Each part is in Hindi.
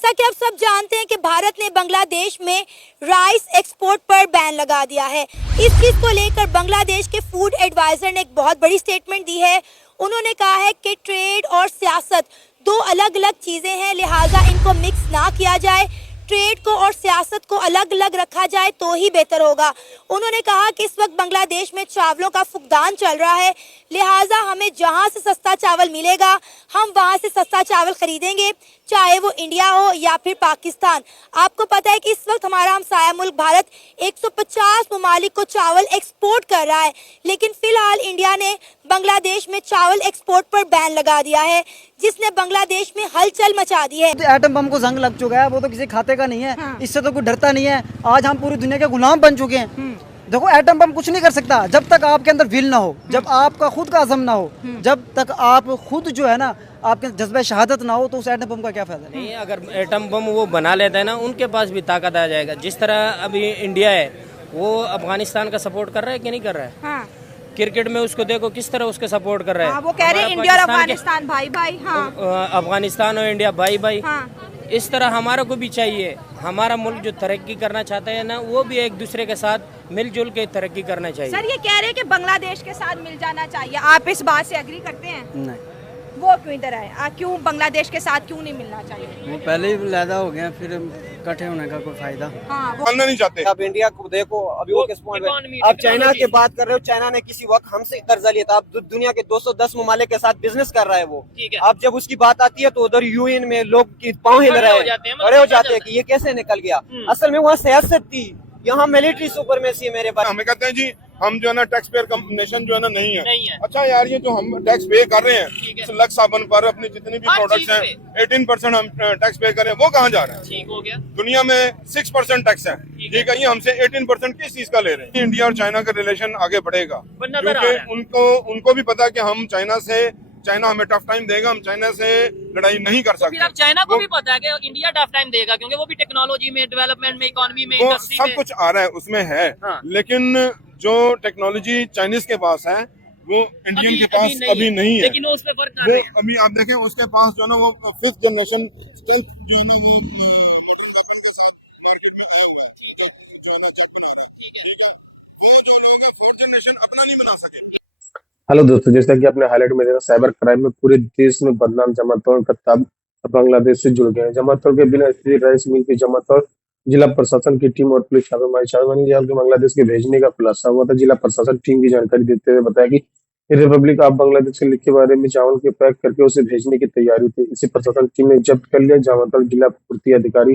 जैसा कि आप सब जानते हैं कि भारत ने बांग्लादेश में राइस एक्सपोर्ट पर बैन लगा दिया है। इस चीज को लेकर बांग्लादेश के फूड एडवाइजर ने एक बहुत बड़ी स्टेटमेंट दी है। उन्होंने कहा है कि ट्रेड और सियासत दो अलग अलग चीजें हैं, लिहाजा इनको मिक्स ना किया जाए। ट्रेड को और सियासत को अलग अलग रखा जाए तो ही बेहतर होगा। उन्होंने कहा कि इस वक्त बांग्लादेश में चावलों का फुकदान चल रहा है, लिहाजा हमें जहां से सस्ता चावल मिलेगा हम वहां से सस्ता चावल खरीदेंगे, चाहे वो इंडिया हो या फिर पाकिस्तान। आपको पता है कि इस वक्त हमारा हमसाया मुल्क भारत 150 ममालिक को चावल एक्सपोर्ट कर रहा है, लेकिन फिलहाल इंडिया ने बांग्लादेश में चावल एक्सपोर्ट पर बैन लगा दिया है, जिसने बांग्लादेश में हलचल मचा दी है। तो एटम बम को जंग लग चुका है, वो तो किसी खाते का नहीं है। हाँ। इससे तो कोई डरता नहीं है। आज हम पूरी दुनिया के गुलाम बन चुके हैं। देखो एटम बम कुछ नहीं कर सकता जब तक आपके अंदर विल ना हो, जब आपका खुद का अज़म ना हो, जब तक आप खुद जो है ना आपके जज्बे शहादत ना हो, तो उस एटम बम का क्या फायदा नहीं। अगर एटम बम वो बना लेता है ना, उनके पास भी ताकत आ जाएगा। जिस तरह अभी इंडिया है वो अफगानिस्तान का सपोर्ट कर रहा है कि नहीं कर रहा है। हाँ। क्रिकेट में उसको देखो किस तरह उसके सपोर्ट कर रहा है। हाँ, वो कह रहे हैं इंडिया और अफगानिस्तान भाई भाई। हाँ। अफगानिस्तान और इंडिया भाई भाई। हाँ। इस तरह हमारा को भी चाहिए। हमारा मुल्क जो तरक्की करना चाहता है ना, वो भी एक दूसरे के साथ मिलजुल के तरक्की करना चाहिए। सर ये कह रहे हैं कि बांग्लादेश के साथ मिल जाना चाहिए, आप इस बात से एग्री करते हैं? नहीं। वो क्यों इधर आए? क्यों बांग्लादेश के साथ क्यों नहीं मिलना चाहिए? वो पहले ही लैदा हो गया, फिर इकट्ठे होने का कोई फायदा। हाँ, वो नहीं चाहते। अब इंडिया को देखो, अभी वो किस पॉइंट पे, अब चाइना की बात कर रहे हो। चाइना ने किसी वक्त हमसे कर्जा लिया था, अब दुनिया के 210 ममालिक के साथ बिजनेस कर रहा है वो। अब जब उसकी बात आती है तो उधर यूएन में लोग की पाँव हिल रहे हैं, खड़े हो जाते हैं कि ये कैसे निकल गया। असल में वहाँ सियासत थी, यहाँ मिलिट्री सुपरमेसी है। मेरे पास हमें कहते हैं जी हम जो है ना टैक्स पेयर नेशन जो है ना नहीं है। अच्छा यार, ये जो हम टैक्स पे कर रहे हैं लक्स साबुन पर, अपनी जितनी भी प्रोडक्ट्स हैं 18% हम टैक्स पे कर रहे हैं, वो कहाँ जा रहा है? ठीक हो गया। दुनिया में 6% टैक्स है, ठीक है। ये हमसे 18% किस चीज का ले रहे हैं? इंडिया और चाइना का रिलेशन आगे बढ़ेगा, क्योंकि उनको भी पता है कि हम चाइना हमें टफ टाइम देगा, हम चाइना से लड़ाई नहीं कर सकते। फिर अब चाइना को भी पता है कि इंडिया टफ टाइम देगा, क्योंकि वो भी टेक्नोलॉजी में, डेवलपमेंट में, इकोनॉमी में, वो इंडस्ट्री सब में कुछ आ रहा है, उसमें है। हाँ। लेकिन जो टेक्नोलॉजी चाइनीज के पास है वो इंडियन के पास अभी नहीं है। लेकिन वो उस पे वर्क कर वो रहे हैं। अभी आप देखें उसके पास जो है ना वो 5th जनरेशन स्टेल्थ जो है ना वो मोटरसाइकिल के साथ मार्केट में आया हुआ है, ठीक है। चाइना जब बना रहा है, ठीक है। वो जो लोग हैं 4th जनरेशन अपना नहीं बना सके। हेलो दोस्तों, जैसा कि आपने हाईलाइट में देखा, साइबर क्राइम में पूरे देश में बदनाम जमातोड़ का ताब बांग्लादेश से जुड़ गए हैं। जमातोड़ के बिना स्थित राइस मिल की जमातोड़ जिला प्रशासन की टीम और पुलिस छापेमारी जाल के बांग्लादेश के भेजने का खुलासा हुआ था। जिला प्रशासन टीम की जानकारी देते हुए बताया कि रिपब्लिक ऑफ बांग्लादेश के लिखे बारे में चावल के पैक करके उसे भेजने की तैयारी थी। इसी प्रशासन टीम ने जब्त कर लिया। जमातोड़ जिला पूर्ति अधिकारी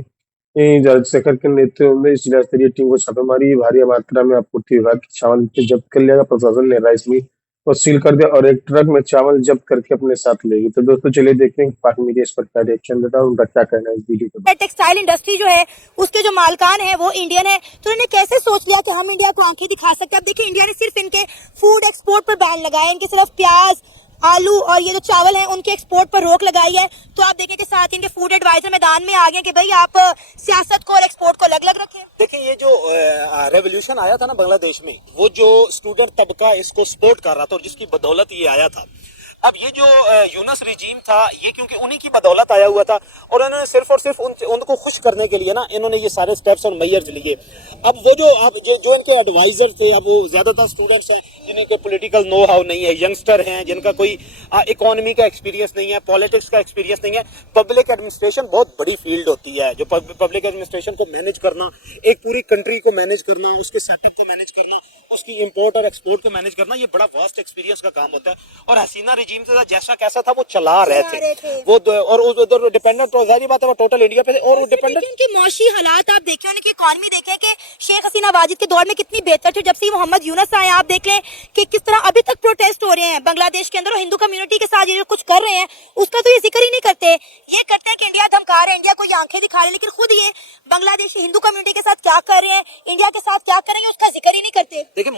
राजशेखर के नेतृत्व में जिला स्तरीय टीम को छापेमारी भारी मात्रा में आपूर्ति विभाग की चावल जब्त कर लिया। प्रशासन ने राइस मिल को सील कर दिया और एक ट्रक में चावल जब्त करके अपने साथ ले गई। तो दोस्तों चलिए देखते हैं पाक मीडिया इस पर क्या रिएक्शन देता है, उनका क्या कहना है इस वीडियो पर। टेक्सटाइल इंडस्ट्री जो है उसके जो मालकान है वो इंडियन है, तो उन्होंने कैसे सोच लिया कि हम इंडिया को आंखें दिखा सकते हैं। अब देखिए इंडिया ने सिर्फ इनके फूड एक्सपोर्ट पर बैन लगाया, इनके सिर्फ प्याज, आलू और ये जो चावल है उनके एक्सपोर्ट पर रोक लगाई है। तो आप देखें कि साथ इनके फूड एडवाइजर मैदान में आ गए कि भाई आप सियासत को और एक्सपोर्ट को अलग अलग रखें। देखिए, ये जो रेवोल्यूशन आया था ना बांग्लादेश में, वो जो स्टूडेंट तबका इसको सपोर्ट कर रहा था और जिसकी बदौलत ये आया था। अब ये जो यूनस रिजीम था, ये क्योंकि उन्हीं की बदौलत आया हुआ था और इन्होंने सिर्फ और सिर्फ उनको खुश करने के लिए ना इन्होंने ये सारे स्टेप्स और मेजर्स लिए। अब वो जो इनके एडवाइजर थे, अब वो ज्यादातर स्टूडेंट्स हैं जिनके पॉलिटिकल नो हाउ नहीं है, यंगस्टर हैं जिनका कोई इकोनॉमी का एक्सपीरियंस नहीं है, पॉलिटिक्स का एक्सपीरियंस नहीं है। पब्लिक एडमिनिस्ट्रेशन बहुत बड़ी फील्ड होती है, जो पब्लिक एडमिनिस्ट्रेशन को मैनेज करना, एक पूरी कंट्री को मैनेज करना, उसके सेटअप को मैनेज करना, उसकी इंपोर्ट और एक्सपोर्ट को मैनेज करना, ये बड़ा वास्ट एक्सपीरियंस का काम होता है। और हसीना रिजीम से जैसा कैसा था वो चला रहे थे वो, और उधर डिपेंडेंट तो जाहिर बात है वो टोटल इंडिया पे थे। और वो डिपेंडेंट उनकी मौशी हालात आप देखें, उनकी इकोनॉमी देखें कि शेख हसीना वाजिद के दौर में कितनी बेहतर थी, जब से मोहम्मद यूनस आए आप देख लें कि किस तरह अभी तक प्रोटेस्ट हो रहे हैं बांग्लादेश के अंदर। और हिंदू कम्युनिटी के साथ ये जो कुछ कर रहे हैं उसका तो ये जिक्र ही नहीं करते। ये करते हैं कि इंडिया धमका रहे हैं, इंडिया को ये आंखें दिखा रहे हैं, लेकिन खुद ये बांग्लादेशी हिंदू कम्युनिटी के साथ क्या कर रहे हैं, इंडिया के साथ क्या करेंगे, उसका जिक्र ही नहीं करते। देखिए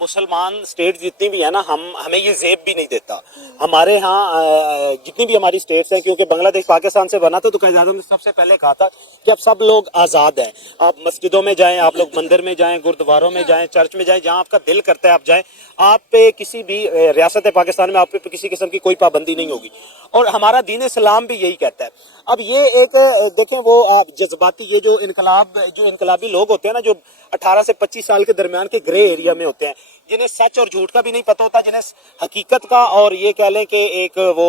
मुसलमान स्टेट जितनी भी है ना, हमें ये जेब भी नहीं देता। हमारे यहाँ जितनी भी हमारी स्टेट्स हैं, क्योंकि बांग्लादेश पाकिस्तान से बना था, तो कायद-ए-आज़म ने सबसे पहले कहा था कि अब सब लोग आज़ाद हैं, आप मस्जिदों में जाएं, आप लोग मंदिर में जाएं, गुरुद्वारों में जाएं, चर्च में जाएं, जहां आपका दिल करता है आप जाएं। आप पे किसी भी रियासत पाकिस्तान में आप पे किसी किस्म की कोई पाबंदी नहीं होगी, और हमारा दीन इस्लाम भी यही कहता है। अब ये एक देखें, वो आप जज्बाती ये जो इनकलाबी लोग होते हैं ना, जो 18 से 25 साल के दरमियान के ग्रे एरिया में होते हैं, जिन्हें सच और झूठ का भी नहीं पता होता, जिन्हें हकीकत का और ये कह लें कि एक वो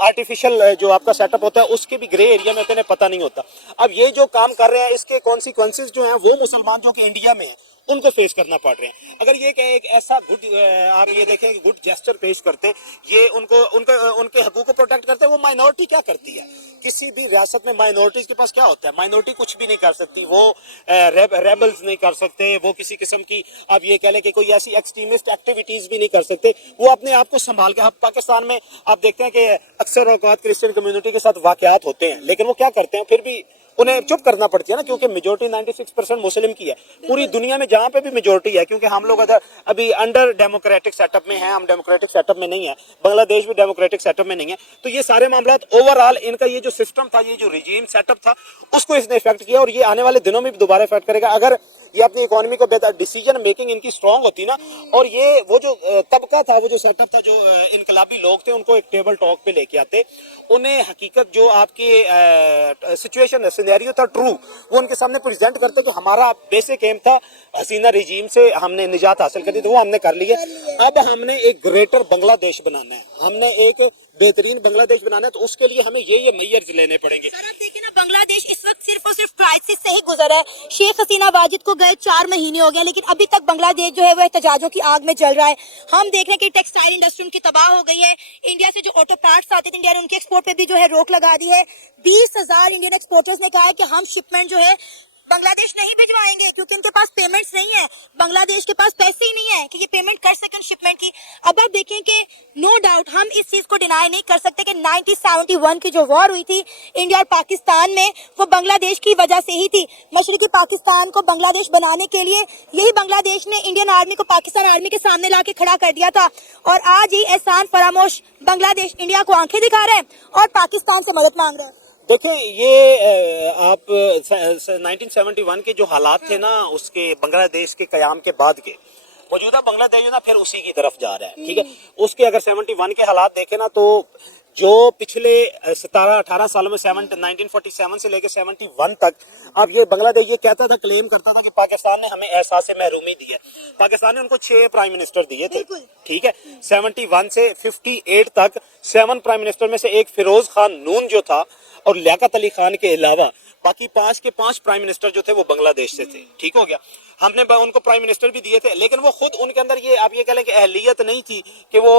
आर्टिफिशियल जो आपका सेटअप होता है उसके भी ग्रे एरिया में उन्हें पता नहीं होता। अब ये जो काम कर रहे हैं, इसके कॉन्सिक्वेंसेस जो हैं वो मुसलमान जो कि इंडिया में है उनको फेस करना पड़ रहे हैं। अगर ये एक ऐसा गुड आप ये देखें गुड जेस्चर पेश करते, ये उनके हकूक को प्रोटेक्ट करते, वो माइनॉरिटी क्या करती है? किसी भी रियासत में माइनॉरिटीज के पास क्या होता है? माइनॉरिटी कुछ भी नहीं कर सकती, वो रेबल्स नहीं कर सकते, वो किसी किस्म की आप ये कह लें कि कोई ऐसी एक्सट्रीमिस्ट एक्टिविटीज भी नहीं कर सकते, वो अपने आप को संभाल के। पाकिस्तान में आप देखते हैं कि अक्सर औकात क्रिश्चियन कम्युनिटी के साथ वाकयात होते हैं, लेकिन वो क्या करते हैं, फिर भी उन्हें चुप करना पड़ती है ना, क्योंकि मेजोरिटी 96% मुस्लिम की है पूरी दुनिया में, जहां पे भी मेजोरिटी है। क्योंकि हम लोग अभी अंडर डेमोक्रेटिक सेटअप में हैं, हम डेमोक्रेटिक सेटअप में नहीं है, बांग्लादेश भी डेमोक्रेटिक सेटअप में नहीं है। तो ये सारे मामला ओवरऑल इनका ये जो सिस्टम था, ये जो रिजीम सेटअप था, उसको इसने इफेक्ट किया, और ये आने वाले दिनों में भी दोबारा इफेक्ट करेगा। अगर ये अपनी इकोनॉमी को बेहतर डिसीजन मेकिंग इनकी स्ट्रांग होती ना, और ये वो जो तबका था, वो जो सेटअप था, जो इनकलाबी लोग थे, उनको एक टेबल टॉक पे लेके आते, उन्हें हकीकत जो आपकी सिचुएशन सिनेरियो था ट्रू, वो उनके सामने प्रेजेंट करते कि हमारा बेसिक एम था हसीना रिजीम से हमने निजात हासिल कर दी, तो वो हमने कर लिया। अब हमने एक ग्रेटर बांग्लादेश बनाना है, हमने एक बेहतरीन बांग्लादेश बनाना है, तो उसके लिए हमें ये मेजर्स लेने पड़ेंगे। सर, आप देखिए ना, बांग्लादेश इस वक्त सिर्फ और सिर्फ क्राइसिस से ही गुजरा है। शेख हसीना वाजिद को गए 4 महीने हो गए, लेकिन अभी तक बांग्लादेश जो है वो एहतजाजों की आग में जल रहा है। हम देख रहे हैं कि टेक्सटाइल इंडस्ट्री उनकी तबाह हो गई है। इंडिया से जो ऑटो पार्ट्स आते थे, इंडिया ने उनके एक्सपोर्ट पे भी जो है रोक लगा दी है। 20,000 इंडियन एक्सपोर्टर्स ने कहा है कि हम शिपमेंट जो है बांग्लादेश नहीं भिजवाएंगे, क्योंकि उनके पास पेमेंट्स नहीं है, बांग्लादेश के पास पैसे ही नहीं है कि ये पेमेंट कर सकें शिपमेंट की। अब आप देखें कि नो डाउट हम इस चीज को डिनाई नहीं कर सकते कि 1971 की जो वॉर हुई थी इंडिया और पाकिस्तान में, वो बांग्लादेश की वजह से ही थी। मशरकी पाकिस्तान को बांग्लादेश बनाने के लिए यही बांग्लादेश ने इंडियन आर्मी को पाकिस्तान आर्मी के सामने ला के खड़ा कर दिया था, और आज ही एहसान फरामोश बांग्लादेश इंडिया को आंखें दिखा रहे हैं और पाकिस्तान से मदद मांग रहे हैं। देखिए, ये आप 1971 के जो हालात थे ना, उसके बांग्लादेश के कयाम के बाद के मौजूदा बांग्लादेश ना फिर उसी की तरफ जा रहा है। ठीक है, उसके अगर 71 के हालात देखें ना, तो जो पिछले 17-18 सालों में 1947 से लेकर 71 तक, अब ये बांग्लादेश ये कहता था, क्लेम करता था कि पाकिस्तान ने हमें एहसास महरूमी दी है। पाकिस्तान ने उनको 6 प्राइम मिनिस्टर दिए थे। ठीक है, 71 से 58 तक 7 प्राइम मिनिस्टर में से एक फिरोज खान नून जो था, और लियाकत अली खान के अलावा बाकी 5 के 5 प्राइम मिनिस्टर जो थे वो बांग्लादेश से थे। ठीक हो गया, हमने उनको प्राइम मिनिस्टर भी दिए थे, लेकिन वो खुद उनके अंदर ये आप ये कह लें कि अहलियत नहीं थी कि वो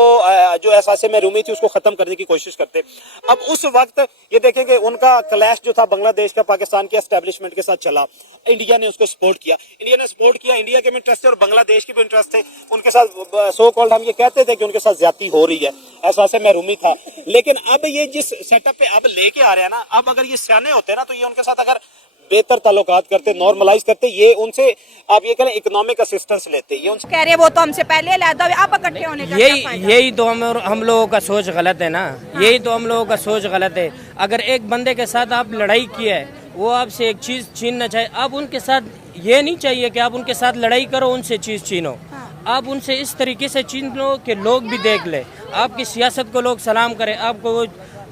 जो एहसास महरूमी थी उसको खत्म करने की कोशिश करते। अब उस वक्त ये देखें कि उनका क्लैश जो था बांग्लादेश का पाकिस्तान के एस्टेब्लिशमेंट के साथ चला, इंडिया ने उसको सपोर्ट किया, इंडिया के भी इंटरेस्ट थे और बांग्लादेश के भी इंटरेस्ट थे। उनके साथ सो कॉल्ड हम ये कहते थे कि उनके साथ ज्यादती हो रही है, एहसास महरूमी था। लेकिन अब ये जिस सेटअप पे अब लेके आ रहे हैं ना, अब अगर ये सियाने होते ना, तो ये उनके साथ अगर बेहतर ताल्लुकात करते, नॉर्मलाइज करते, ये उनसे आप ये कहें इकोनॉमिक असिस्टेंस लेते, ये उनसे कह रहे हैं वो तो हमसे पहले अलहदा हुए, आप इकट्ठे होने का क्या फायदा? यही तो हम लोगों का सोच गलत है ना। यही तो हम लोगों का सोच गलत है। अगर एक बंदे के साथ आप लड़ाई किया है, वो आपसे एक चीज छीनना चाहे, आप उनके साथ ये नहीं चाहिए कि आप उनके साथ लड़ाई करो, उनसे चीज छीनो। आप उनसे इस तरीके से छीन लो कि लोग भी देख ले, आपकी सियासत को लोग सलाम करें, आपको वो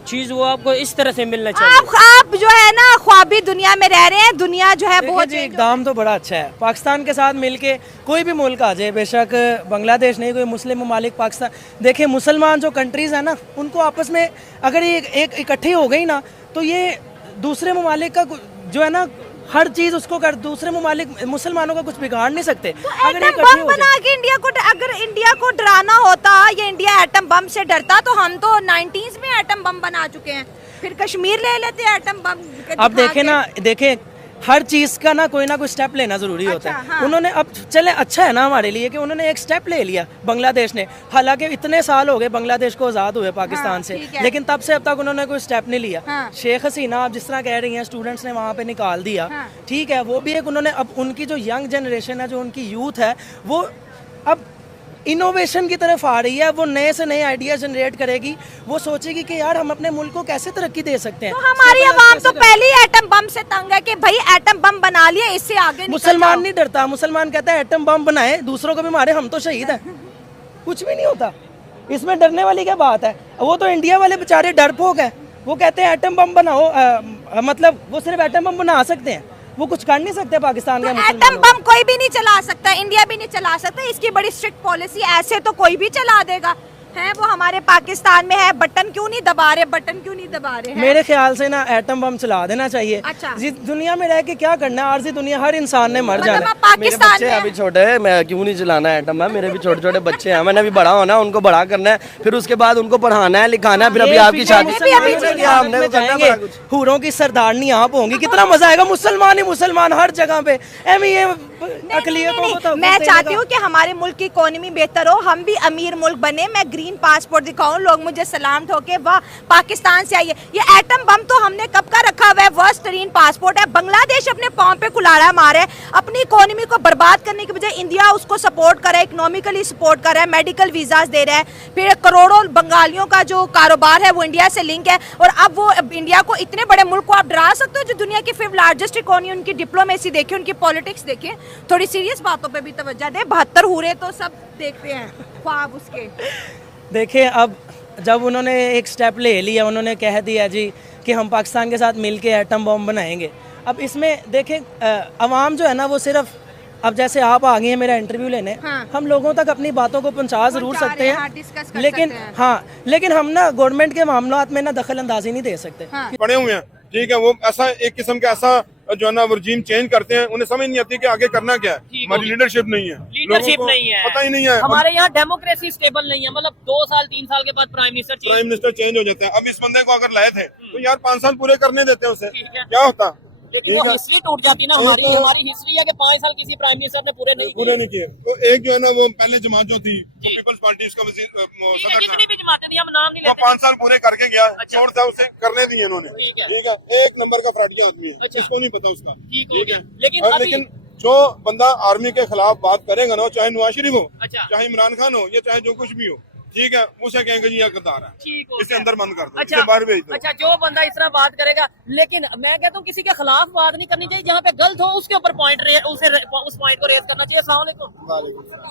चीज वो आपको इस तरह से मिलना चाहिए। आप जो है ना ख्वाबी दुनिया में रह रहे हैं, दुनिया जो है बहुत इकदाम तो बड़ा अच्छा है। पाकिस्तान के साथ मिलके कोई भी मुल्क आ जाए, बेशक बांग्लादेश नहीं, कोई मुस्लिम ममालिक पाकिस्तान, देखिए मुसलमान जो कंट्रीज है ना, उनको आपस में अगर ये एक इकट्ठी हो गई ना, तो ये दूसरे ममालिक का जो है ना हर चीज उसको कर, दूसरे ममालिक मुसलमानों का कुछ बिगाड़ नहीं सकते। तो एटम बम बना के अगर इंडिया को डराना होता या इंडिया एटम बम से डरता, तो हम तो 90s में एटम बम बना चुके हैं, फिर कश्मीर ले लेते एटम बम। अब देखें ना, देखें हर चीज़ का ना कोई स्टेप लेना ज़रूरी होता है। उन्होंने अब चले अच्छा है ना हमारे लिए कि उन्होंने एक स्टेप ले लिया बांग्लादेश ने। हालांकि इतने साल हो गए बांग्लादेश को आज़ाद हुए पाकिस्तान से, लेकिन तब से अब तक उन्होंने कोई स्टेप नहीं लिया। शेख हसीना आप जिस तरह कह रही हैं स्टूडेंट्स ने वहाँ पे निकाल दिया, ठीक है, वो भी एक उन्होंने, अब उनकी जो यंग जनरेशन है, जो उनकी यूथ है, वो अब इनोवेशन की तरफ आ रही है। वो नए से नए आइडिया जनरेट करेगी, वो सोचेगी कि यार हम अपने मुल्क को कैसे तरक्की दे सकते हैं। तो हमारी आवाम तो पहले ही एटम बम से तंग है कि भाई एटम बम बना लिया, इससे आगे निकल मुसलमान जाओ। नहीं डरता, मुसलमान कहता है एटम बम बनाए दूसरों को भी मारे, हम तो शहीद हैं। कुछ भी नहीं होता, इसमें डरने वाली क्या बात है। वो तो इंडिया वाले बेचारे डरपोक है, वो कहते हैं एटम बम बनाओ, मतलब वो सिर्फ एटम बम बना सकते हैं, वो कुछ कर नहीं सकते पाकिस्तान के तो मुसलमानों एटम बम कोई भी नहीं चला सकता, इंडिया भी नहीं चला सकता, इसकी बड़ी स्ट्रिक्ट पॉलिसी। ऐसे तो कोई भी चला देगा है, वो हमारे पाकिस्तान में है, बटन क्यों नहीं दबा रहे, बटन क्यों नहीं दबा रहे हैं? मेरे ख्याल से ना एटम बम चला देना चाहिए। अच्छा। दुनिया में रह के क्या करना है, आर्जी दुनिया, हर इंसान ने मर मतलब जाना है। आप पाकिस्तान बच्चे में अभी छोटे हैं, मैं क्यों नहीं चलाना है एटम बम, मेरे भी छोटे छोटे बच्चे हैं, मैंने अभी बड़ा होना है, उनको बड़ा करना है, फिर उसके बाद उनको पढ़ाना है, लिखाना है, फिर अभी आपकी शादी हमने जाएंगे, हूरों की सरदारनी आप होंगी, कितना मजा आएगा। मुसलमान ही मुसलमान हर जगह पे, एम ये अकलियतों को तो मैं चाहती हूँ कि हमारे मुल्क की इकोनॉमी बेहतर हो, हम भी अमीर मुल्क बने, मैं ग्रीन पासपोर्ट दिखाऊं, लोग मुझे सलाम ठोके, वाह पाकिस्तान से आई है। ये एटम बम तो हमने कब का रखा हुआ है, वर्स्ट तरीन पासपोर्ट है। बांग्लादेश अपने पांव पे कुल्हाड़ा मारे, अपनी इकोनॉमी को बर्बाद करने के बजाय इंडिया उसको सपोर्ट कर रहा है, इकोनॉमिकली सपोर्ट कर रहा है, मेडिकल वीजाज दे रहा है, फिर करोड़ों बंगालियों का जो कारोबार है वो इंडिया से लिंक है। और अब वो इंडिया को, इतने बड़े मुल्क को आप डरा सकते हो जो दुनिया की 5th लार्जेस्ट इकोनॉमी, उनकी डिप्लोमेसी देखिए, उनकी पॉलिटिक्स देखिए, थोड़ी सीरियस बातों पे भी तवज्जो दे। 72 हुए तो सब देखते हैं ख्वाब उसके। देखिए, अब जब उन्होंने एक स्टेप ले लिया, उन्होंने कह दिया जी कि हम पाकिस्तान के साथ मिलके एटम बम बनाएंगे। अब इसमें देखें, अवाम जो है ना वो सिर्फ, अब जैसे आप आ गए हैं मेरा इंटरव्यू लेने, हम लोगों तक अपनी बातों को पहुंचा जरूर सकते हैं, लेकिन लेकिन हम ना गवर्नमेंट के मामलात में ना दखल अंदाजी नहीं दे सकते। पड़े हुए हैं, ठीक है, वो ऐसा एक किस्म का ऐसा जो है ना रजीम चेंज करते हैं, उन्हें समझ नहीं आती कि आगे करना क्या है। हमारी लीडरशिप नहीं है, लीडरशिप नहीं है, पता ही नहीं है। हमारे यहाँ डेमोक्रेसी स्टेबल नहीं है, मतलब 2 साल 3 साल के बाद प्राइम मिनिस्टर चेंज हो जाते हैं। अब इस बंदे को अगर लाए थे तो यार 5 साल पूरे करने देते हैं उसे, क्या होता। लेकिन वो हिस्ट्री टूट जाती ना, हमारी हिस्ट्री है कि 5 साल किसी प्राइम मिनिस्टर ने पूरे नहीं किए। तो एक जो है ना वो पहले जमात जो थी पीपल्स पार्टी, उसका सदर जितनी भी जमातें थी, हम नाम नहीं वो लेते, 5 साल पूरे करके गया, छोड़ था उसे करने दिए इन्होंने, ठीक है। एक नंबर का फ्रॉडिया आदमी है, इसको नहीं पता उसका, ठीक है। लेकिन जो बंदा आर्मी के खिलाफ बात करेगा ना, चाहे नवाज शरीफ हो, चाहे इमरान खान हो, या चाहे जो कुछ भी हो, ठीक है, उसे कहेंगे जी यह गद्दार है, इसे अंदर बंद कर दो, इसे बाहर भेज दो। अच्छा, जो बंदा इस तरह बात करेगा, लेकिन मैं कहता हूँ किसी के खिलाफ बात नहीं करनी चाहिए, जहाँ पे गलत हो उसके ऊपर उस पॉइंट को रेज करना चाहिए। अस्सलाम वालेकुम।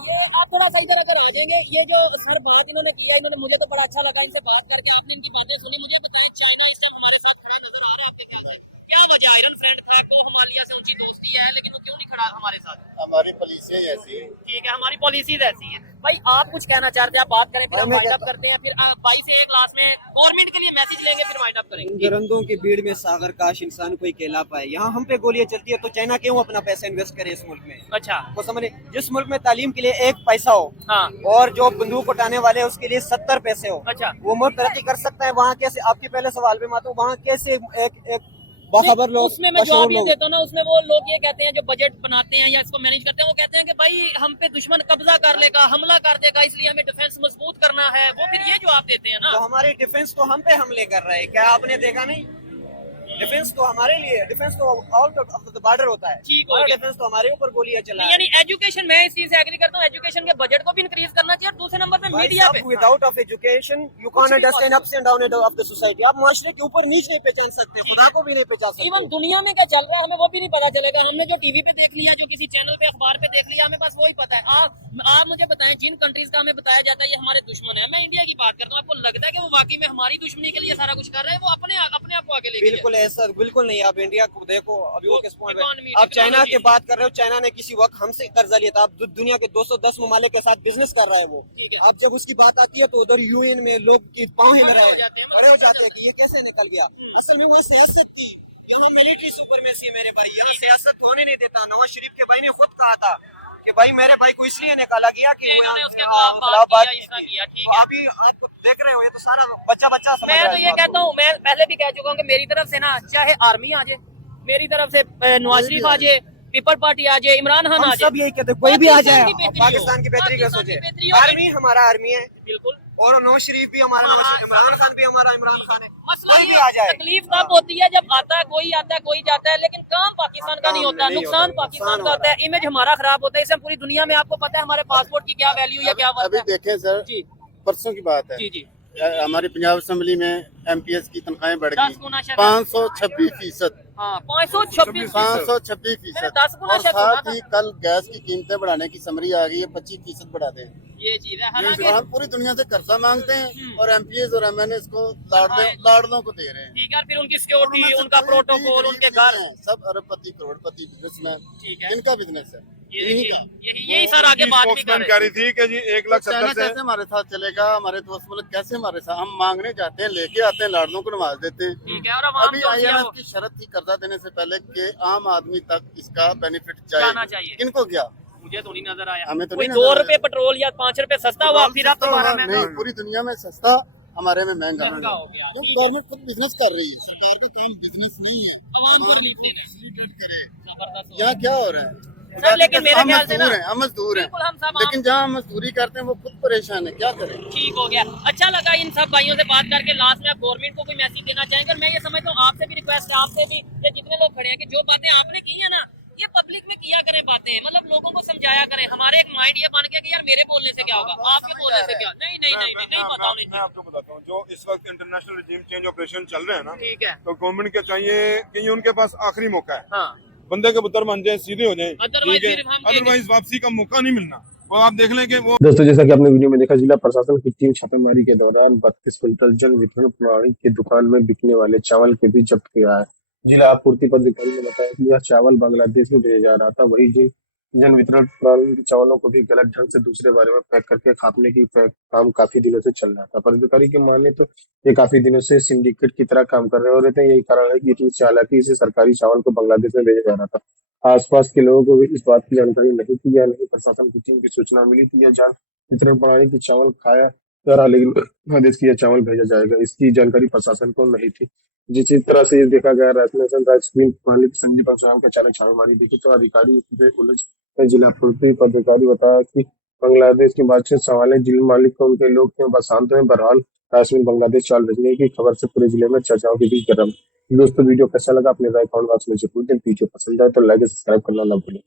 ये आप थोड़ा सा इधर अगर आ जाएंगे, ये जो सर बात इन्होंने किया, इन्होंने, मुझे तो बड़ा अच्छा लगा इनसे बात करके, आपने इनकी बातें सुनी। मुझे बताएं, चाइना इस टाइम हमारे साथ खड़ा नजर आ रहा है, आपके ख्याल से क्या वजह? आयरन फ्रेंड था, को हिमालय से ऊंची दोस्ती है, लेकिन वो क्यों नहीं खड़ा हमारे साथ? हमारी पॉलिसी ऐसी है, ठीक है, हमारी पॉलिसीज ऐसी है। भाई आप कुछ कहना चाहते हैं, आप बात करें, फिर हम वाइंड अप करते हैं, फिर 22 से 1 क्लास में गवर्नमेंट के लिए मैसेज लेंगे, फिर वाइंड अप करेंगे। रंगों की भीड़ में सागर काश इंसान कोई कहला पाए। यहाँ हम पे गोलियां चलती है तो चाइना क्यों अपना पैसा इन्वेस्ट करे इस मुल्क में? अच्छा, वो समझे, जिस मुल्क में तालीम के लिए 1 पैसा हो, हाँ, और जो बंदूक उठाने वाले हैं उसके लिए 70 पैसे हो, अच्छा, वो मुल्क तरक्की कर सकता है। वहाँ कैसे, आपके पहले सवाल पे मातो, वहाँ कैसे एक बाखबर लोग, उसमें मैं जवाब ये देता हूँ ना, उसमें वो लोग ये कहते हैं जो बजट बनाते हैं या इसको मैनेज करते हैं, वो कहते हैं कि भाई हम पे दुश्मन कब्जा कर लेगा, हमला कर देगा, इसलिए हमें डिफेंस मजबूत करना है। वो फिर ये जवाब देते हैं ना, तो हमारी डिफेंस तो हम पे हमले कर रहे हैं, क्या आपने देखा नहीं? डिफेंस तो हमारे लिए, डिफेंस तो आउट ऑफ द बॉर्डर होता है, ठीक हो गया। डिफेंस तो हमारे ऊपर गोलियां चला नहीं, यानी एजुकेशन, मैं इस चीज से एग्री करता हूँ, एजुकेशन के बजट को भी इंक्रीज करना चाहिए, और दूसरे नंबर पे मीडिया पे। Without of education you can't understand ups and down of the society. आप माशरे के ऊपर नीचे नहीं पहचान सकते, खुदा को भी नहीं पहचान सकते। इवन दुनिया में क्या चल रहा है हमें वो भी नहीं पता चलेगा। हमने जो टीवी पे देख लिया, जो किसी चैनल पे अखबार पे देख लिया, हमें बस वही पता है। आप मुझे बताएं, जिन कंट्रीज का हमें बताया जाता है ये हमारे दुश्मन है, मैं इंडिया की बात करता हूँ, आपको लगता है कि वो वाकई में हमारी दुश्मनी के लिए सारा कुछ कर रहा है? वो अपने आप को आगे लेके बिल्कुल ऐसा बिल्कुल नहीं। आप इंडिया को देखो, अभी वो किस पॉइंट इकोनॉमी, पे, आप चाइना की बात कर रहे हो, चाइना ने किसी वक्त हमसे कर्जा लिया था, अब दुनिया के 210 ममालिक के साथ बिजनेस कर रहा है वो। अब जब उसकी बात आती है तो उधर यूएन में लोग की पाँव हिल रहे हैं, खड़े हो जाते हैं कि ये कैसे निकल गया। असल में वो सियासत थी, यहाँ मिलिट्री सुपरमेसी है मेरे भाई, यहाँ सियासत होने नहीं देता। नवाज शरीफ के भाई ने खुद कहा था कि भाई मेरे भाई को इसलिए निकाला गया कि अभी आप देख रहे हो, ये तो सारा बच्चा मैं तो ये कहता हूँ, मैं पहले भी कह चुका हूँ कि मेरी तरफ से ना, चाहे आर्मी आ जाए, मेरी तरफ से नवाज शरीफ आ जाए, पीपल पार्टी आ जाए, इमरान खान आ जाए, सब यही कहते हैं, कोई भी आ जाए पाकिस्तान की बेहतरी का सोचे। आर्मी हमारा आर्मी है बिल्कुल, और नवाज शरीफ भी हमारा इमरान खान भी हमारा इमरान खान है। मसला कोई ये भी आ जाए। तकलीफ तब होती है जब आता है कोई जाता है, लेकिन काम पाकिस्तान का नहीं होता, नुकसान पाकिस्तान का होता है, इमेज हमारा खराब होता है। इससे पूरी दुनिया में आपको पता है हमारे पासपोर्ट की क्या वैल्यू है, क्या अभी वर्थ है। देखें सर, जी परसों की बात है, जी जी, हमारी पंजाब असेंबली में एमपीएस की तनख्वाहें बढ़ 10 गई गुना शायद। 526%। हाँ 526 526%। 10 गुना और शायद सुना साथ ही कल गैस की कीमतें बढ़ाने की समरी आ गई है, 25% बढ़ा दें। ये चीज है। ये हालांकि हम पूरी दुनिया से कर्जा मांगते हैं और एमपीएस और एमएनएस को लाड़लों को दे रहे हैं। ठीक है, फिर उनकी सिक्योरिटी, उनमें से उनका कोई भी प्रोटोकॉल, गरीब उनके नहीं घर, है, सब अरबपति करोड़पति बिजनेसमैन, ठीक है, इनका बिजनेस है। यही सर आगे बात भी कर स्पोक्समैन रहे कह हैं। रही थी कि जी 1,70,000 चाइना से कैसे हमारे साथ चलेगा, हमारे दोस्त मुल्क कैसे हमारे साथ, हम मांगने जाते हैं, लेके आते हैं, लाड़लों को नवाज देते हैं। ठीक है, और अवाम अभी जो है IMF वो की शर्त थी कर्जा देने से पहले कि आम आदमी तक इसका बेनिफिट जाना चाहिए। किनको क्या, मुझे तो नहीं नजर आया। हमें तो कोई नहीं 2 नजर रुपए आया। पेट्रोल या 5 रुपए सस्ता हुआ, फिर अब तुम्हारा नहीं, पूरी दुनिया में सस्ता, हमारे में महंगा महंगा हो गया। तो गवर्नमेंट खुद बिजनेस कर रही है, सरकार का काम बिजनेस नहीं है। यहाँ क्या हो रहा है सर, लेकिन मेरे हम ख्याल से ना, मजदूर हैं, हम मजदूर बिल्कुल हम सब हैं, लेकिन जहाँ हम मजदूरी करते हैं वो खुद परेशान है, क्या करें। ठीक हो गया। अच्छा लगा इन सब भाइयों से बात करके। लास्ट में आप गवर्नमेंट को कोई मैसेज देना चाहेंगे? और मैं ये समझता हूँ आपसे भी रिक्वेस्ट है, आपसे भी, ये जितने लोग खड़े हैं, कि जो बातें आपने की है ना, ये पब्लिक में किया करें बातें, मतलब लोगों को समझाया करें। हमारे एक माइंड ये बन गया कि यार मेरे बोलने से क्या होगा, आपके बोलने से क्या। नहीं नहीं नहीं नहीं पता होने मैं आपको बताता हूँ, जो इस वक्त इंटरनेशनल रिजीम चेंज ऑपरेशन चल रहे हैं ना, ठीक है। तो गवर्नमेंट के चाहिए कि ये उनके पास आखिरी मौका है, हाँ, बंदे के पुत्र बन जाए, सीधे हो जाए, Otherwise ठीक है, फिर हम कहेंगे- अदरवाइज वापसी का मौका नहीं मिलना। वो आप देख लें कि वो दोस्तों, जैसा कि आपने वीडियो में देखा, जिला प्रशासन की टीम छापेमारी के दौरान 32 क्विंटल जन वितरण प्रणाली की दुकान में बिकने वाले चावल के भी जब्त किया है। जिला आपूर्ति पदाधिकारी ने बताया कि यह चावल बांग्लादेश में भेजा जा रहा था। वही जन वितरण प्रणाली के चावलों को भी गलत ढंग से दूसरे बारे में पैक करके खापने की काम काफी दिनों से चल रहा था। पदाधिकारी की माने तो ये काफी दिनों से सिंडिकेट की तरह काम कर रहे हो रहे थे। यही कारण है कि इतनी चालाकी से सरकारी चावल को बांग्लादेश में भेजा जा रहा था। आसपास के लोगों को भी इस बात की जानकारी नहीं थी या नहीं प्रशासन की टीम की सूचना मिली थी या जान वितरण प्रणाली की चावल खाया जा रहा, लेकिन बांग्लादेश की यह चावल भेजा जाएगा, इसकी जानकारी प्रशासन को नहीं थी। जिस तरह से ये देखा गया, राशन राजकीय मालिक संजीव पासवान के अचानक छापेमारी देखी तो अधिकारी इसमें उलझ गए। जिला पूर्ति पदाधिकारी बताया कि बांग्लादेश की बातचीत सवाल जिला मालिक को उनके लोग थे बस शांत हैं। बहरहाल काश्मीर बांग्लादेश चावल भेजने की खबर से पूरे जिले में चर्चाओं के बीच गर्म। दोस्तों, वीडियो कैसा लगा अपने राय कमेंट बॉक्स में जरूर दें। वीडियो पसंद आए तो लाइक सब्सक्राइब करना ना भूलें।